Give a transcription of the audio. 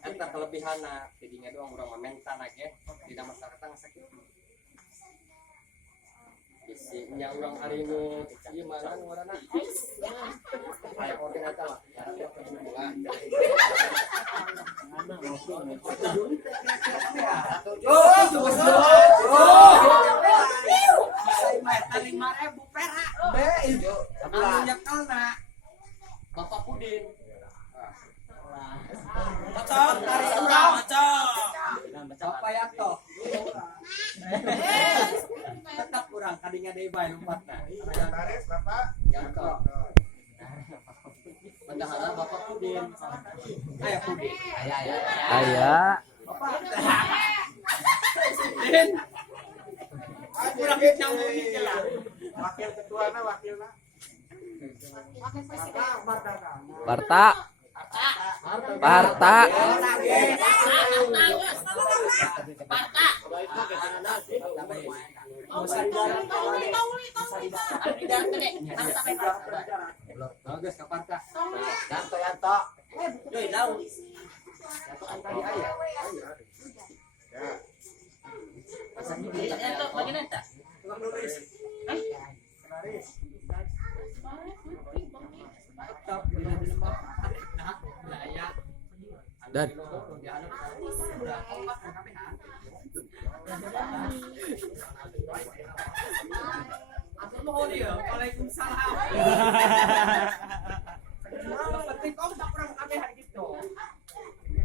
Eta kelebihana jadinya doang urang menta nage dina masyarakat sakit. Isi nya urang ari nu ieu mana ngaranna? Aya koordinator lah. Bapak Pudin. Cocok, tarik urang, cocok. Bapak Yanto. Tetap kurang kadinya deui bae lompatna. Tarik Bapak Yanto. Bendahara Bapak Pudin. Aya Pudin. Aya. Din. kurang nyambung iki lah. Wakil ketuana wakilna. Parta. Parta. Bagus ka Parta. Yanto, Yanto. Yoi daun. Satu kan tadi ayah. Ya. Yanto, bagian eta. Tukang nulis. Penaris. Tetap bila di lembah. Nah, wilayah. Dan Waalaikumsalam.